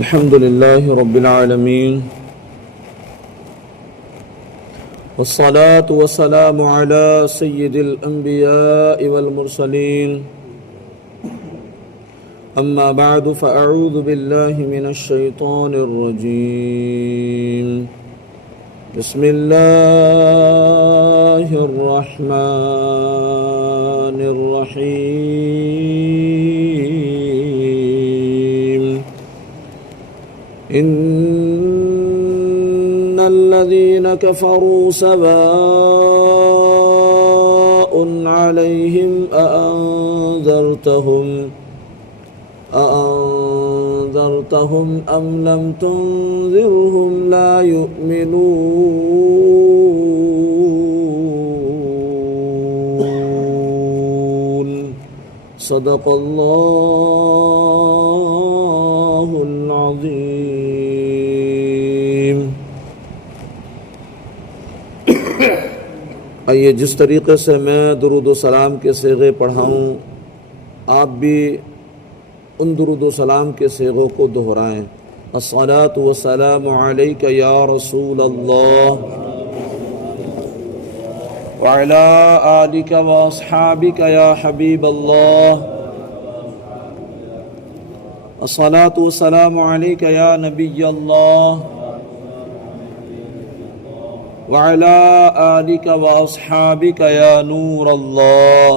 الحمد لله رب العالمين والصلاة والسلام على سيد الأنبياء والمرسلين أما بعد فأعوذ بالله من الشيطان الرجيم بسم الله الرحمن الرحيم إن الذين كفروا سواء عليهم أأنذرتهم أم لم تنذرهم لا يؤمنون صدق الله العظيم۔ آئیے جس طریقے سے میں درود و سلام کے صیغے پڑھاؤں آپ بھی ان درود و سلام کے صیغوں کو دہرائیں۔ الصلاۃ والسلام علیک یا رسول اللہ وعلی آلک واصحابک یا حبیب اللہ۔ الصلاۃ والسلام علیک یا نبی اللہ وعلی آلک واصحابک یا نور اللہ۔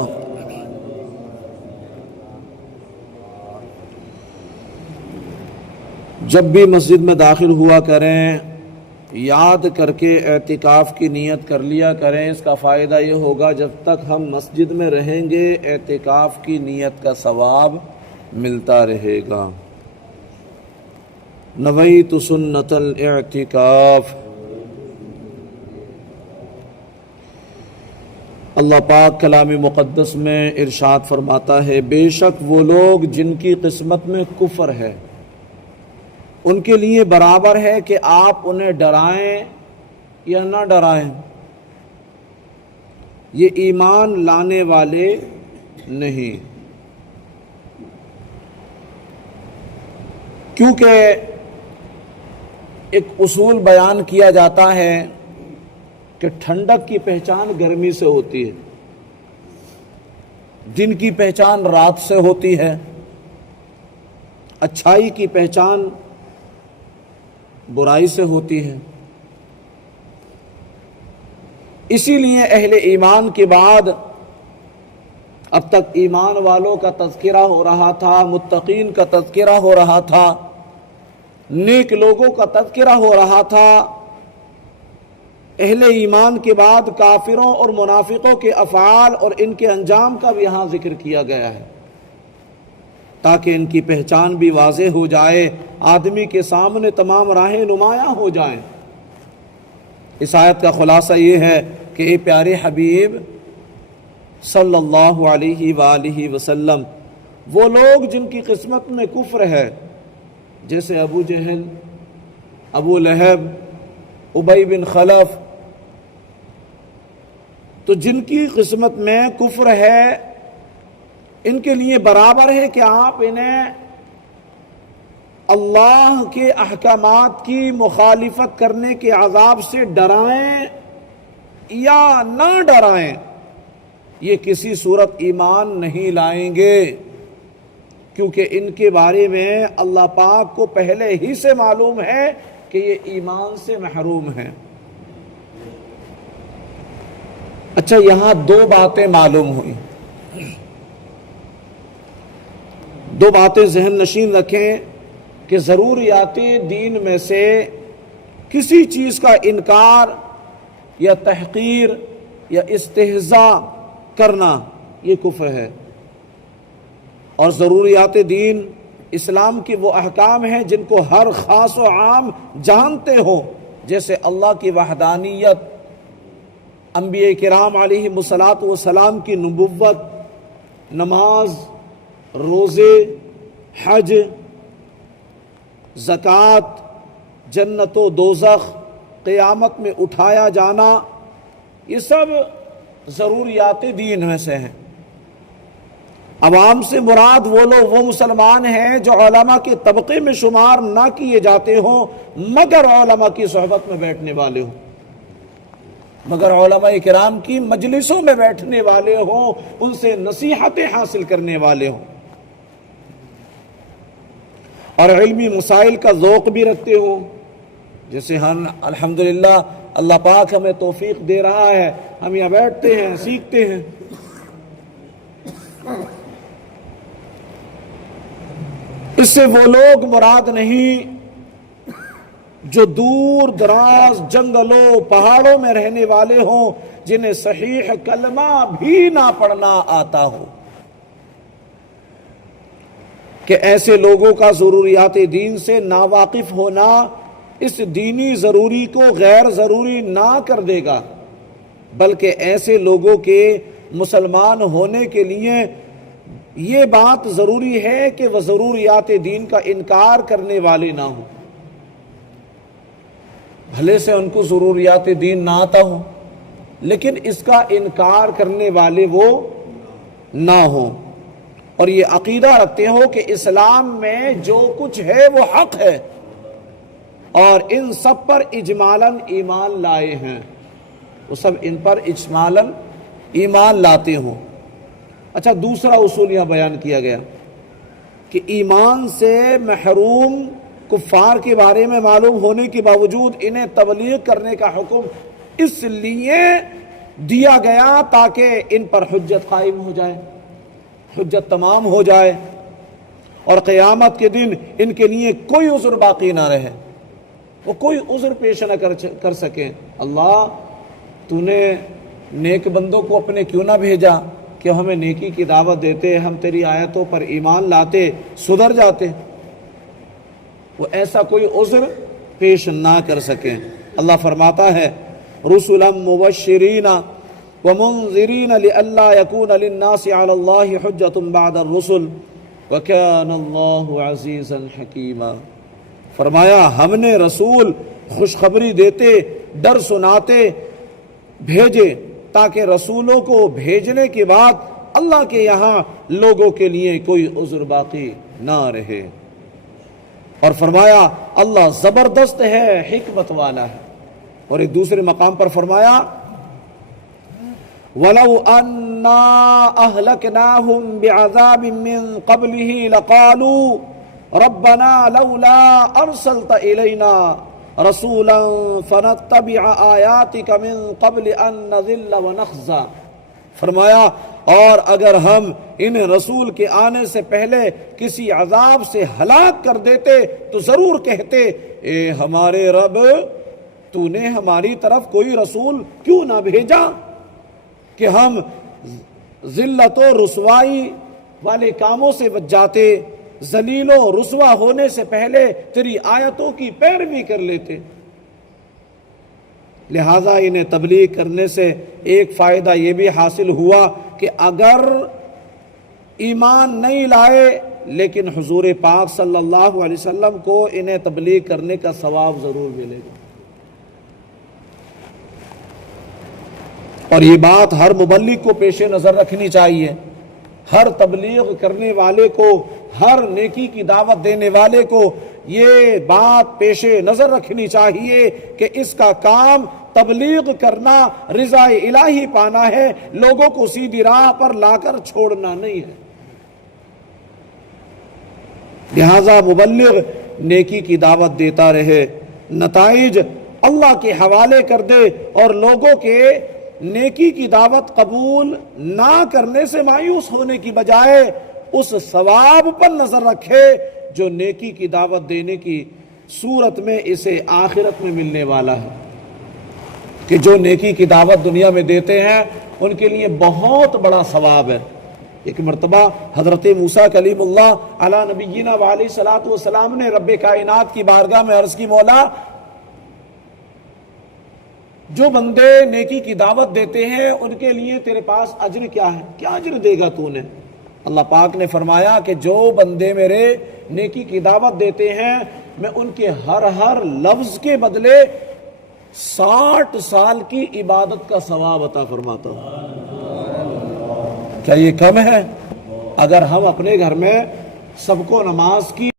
جب بھی مسجد میں داخل ہوا کریں یاد کر کے اعتکاف کی نیت کر لیا کریں۔ اس کا فائدہ یہ ہوگا جب تک ہم مسجد میں رہیں گے اعتکاف کی نیت کا ثواب ملتا رہے گا۔ نویت سنت الاعتکاف۔ اللہ پاک کلام مقدس میں ارشاد فرماتا ہے بے شک وہ لوگ جن کی قسمت میں کفر ہے ان کے لیے برابر ہے کہ آپ انہیں ڈرائیں یا نہ ڈرائیں، یہ ایمان لانے والے نہیں۔ کیونکہ ایک اصول بیان کیا جاتا ہے کہ ٹھنڈک کی پہچان گرمی سے ہوتی ہے، دن کی پہچان رات سے ہوتی ہے، اچھائی کی پہچان برائی سے ہوتی ہے۔ اسی لیے اہل ایمان کے بعد اب تک ایمان والوں کا تذکرہ ہو رہا تھا، متقین کا تذکرہ ہو رہا تھا، نیک لوگوں کا تذکرہ ہو رہا تھا۔ اہل ایمان کے بعد کافروں اور منافقوں کے افعال اور ان کے انجام کا بھی یہاں ذکر کیا گیا ہے تاکہ ان کی پہچان بھی واضح ہو جائے، آدمی کے سامنے تمام راہیں نمایاں ہو جائیں۔ اس آیت کا خلاصہ یہ ہے کہ اے پیارے حبیب صلی اللہ علیہ وآلہ وسلم، وہ لوگ جن کی قسمت میں کفر ہے جیسے ابو جہل، ابو لہب، ابی بن خلف، تو جن کی قسمت میں کفر ہے ان کے لیے برابر ہے کہ آپ انہیں اللہ کے احکامات کی مخالفت کرنے کے عذاب سے ڈرائیں یا نہ ڈرائیں، یہ کسی صورت ایمان نہیں لائیں گے، کیونکہ ان کے بارے میں اللہ پاک کو پہلے ہی سے معلوم ہے کہ یہ ایمان سے محروم ہیں۔ اچھا، یہاں دو باتیں معلوم ہوئی، دو باتیں ذہن نشین رکھیں کہ ضروریات دین میں سے کسی چیز کا انکار یا تحقیر یا استہزاء کرنا یہ کفر ہے، اور ضروریات دین اسلام کی وہ احکام ہیں جن کو ہر خاص و عام جانتے ہو، جیسے اللہ کی وحدانیت، انبیاء کرام علیہ الصلاۃ والسلام کی نبوت، نماز، روزے، حج، زکوٰۃ، جنت و دوزخ، قیامت میں اٹھایا جانا، یہ سب ضروریات دین میں سے ہیں۔ عوام سے مراد وہ لوگ وہ مسلمان ہیں جو علماء کے طبقے میں شمار نہ کیے جاتے ہوں مگر علماء کی صحبت میں بیٹھنے والے ہوں، مگر علماء کرام کی مجلسوں میں بیٹھنے والے ہوں، ان سے نصیحتیں حاصل کرنے والے ہوں، اور علمی مسائل کا ذوق بھی رکھتے ہوں، جیسے ہم الحمدللہ اللہ پاک ہمیں توفیق دے رہا ہے، ہم یہاں بیٹھتے ہیں سیکھتے ہیں۔ اس سے وہ لوگ مراد نہیں جو دور دراز جنگلوں پہاڑوں میں رہنے والے ہوں، جنہیں صحیح کلمہ بھی نہ پڑھنا آتا ہو، کہ ایسے لوگوں کا ضروریات دین سے ناواقف ہونا اس دینی ضروری کو غیر ضروری نہ کر دے گا، بلکہ ایسے لوگوں کے مسلمان ہونے کے لیے یہ بات ضروری ہے کہ وہ ضروریات دین کا انکار کرنے والے نہ ہوں، بھلے سے ان کو ضروریات دین نہ آتا ہو لیکن اس کا انکار کرنے والے وہ نہ ہوں، اور یہ عقیدہ رکھتے ہو کہ اسلام میں جو کچھ ہے وہ حق ہے اور ان سب پر اجمالاً ایمان لائے ہیں، وہ سب ان پر اجمالاً ایمان لاتے ہوں۔ اچھا، دوسرا اصول یہاں بیان کیا گیا کہ ایمان سے محروم کفار کے بارے میں معلوم ہونے کے باوجود انہیں تبلیغ کرنے کا حکم اس لیے دیا گیا تاکہ ان پر حجت قائم ہو جائے، حجت تمام ہو جائے، اور قیامت کے دن ان کے لیے کوئی عذر باقی نہ رہے، وہ کوئی عذر پیش نہ کر سکیں۔ اللہ، تو نے نیک بندوں کو اپنے کیوں نہ بھیجا کہ ہمیں نیکی کی دعوت دیتے، ہم تیری آیتوں پر ایمان لاتے، سدھر جاتے، وہ ایسا کوئی عذر پیش نہ کر سکیں۔ اللہ فرماتا ہے رسلا مبشرین ومنذرین لئلا یکون للناس علی اللہ حجۃ بعد الرسل وکان اللہ عزیزا حکیما۔ فرمایا ہم نے رسول خوشخبری دیتے، ڈر سناتے بھیجے تاکہ رسولوں کو بھیجنے کے بعد اللہ کے یہاں لوگوں کے لیے کوئی عذر باقی نہ رہے، اور فرمایا اللہ زبردست ہے، حکمت والا ہے، اور ایک دوسرے مقام پر فرمایا وَلَوْ أَنَّا أَهْلَكْنَاهُمْ بِعَذَابٍ مِّن قَبْلِهِ لَقَالُوا رَبَّنَا لَوْلَا أَرْسَلْتَ إِلَيْنَا رَسُولًا فَنَتَّبِعَ آيَاتِكَ مِن قَبْلِ أَن نَّذِلَّ وَنَخْزَىٰ۔ فرمایا اور اگر ہم ان رسول کے آنے سے پہلے کسی عذاب سے ہلاک کر دیتے تو ضرور کہتے اے ہمارے رب، تو نے ہماری طرف کوئی رسول کیوں نہ بھیجا کہ ہم ذلت و رسوائی والے کاموں سے بچ جاتے، ذلیل و رسوا ہونے سے پہلے تیری آیتوں کی پیروی کر لیتے۔ لہٰذا انہیں تبلیغ کرنے سے ایک فائدہ یہ بھی حاصل ہوا کہ اگر ایمان نہیں لائے لیکن حضور پاک صلی اللہ علیہ وسلم کو انہیں تبلیغ کرنے کا ثواب ضرور ملے گا۔ اور یہ بات ہر مبلغ کو پیش نظر رکھنی چاہیے، ہر تبلیغ کرنے والے کو، ہر نیکی کی دعوت دینے والے کو یہ بات پیش نظر رکھنی چاہیے کہ اس کا کام تبلیغ کرنا، رضا الہی پانا ہے، لوگوں کو سیدھی راہ پر لا کر چھوڑنا نہیں ہے۔ لہذا مبلغ نیکی کی دعوت دیتا رہے، نتائج اللہ کے حوالے کر دے، اور لوگوں کے نیکی کی دعوت قبول نہ کرنے سے مایوس ہونے کی بجائے اس ثواب پر نظر رکھے جو نیکی کی دعوت دینے کی صورت میں اسے آخرت میں ملنے والا ہے، کہ جو نیکی کی دعوت دنیا میں دیتے ہیں ان کے لیے بہت بڑا ثواب ہے۔ ایک مرتبہ حضرت موسیٰ کلیم اللہ علی نبینا وعلیہ الصلوۃ والسلام نے رب کائنات کی بارگاہ میں عرض کی، مولا جو بندے نیکی کی دعوت دیتے ہیں ان کے لیے تیرے پاس اجر کیا ہے، کیا اجر دے گا تو نے؟ اللہ پاک نے فرمایا کہ جو بندے میرے نیکی کی دعوت دیتے ہیں میں ان کے ہر لفظ کے بدلے 60 سال کی عبادت کا ثواب عطا فرماتا ہوں۔ کیا یہ کم ہے؟ اگر ہم اپنے گھر میں سب کو نماز کی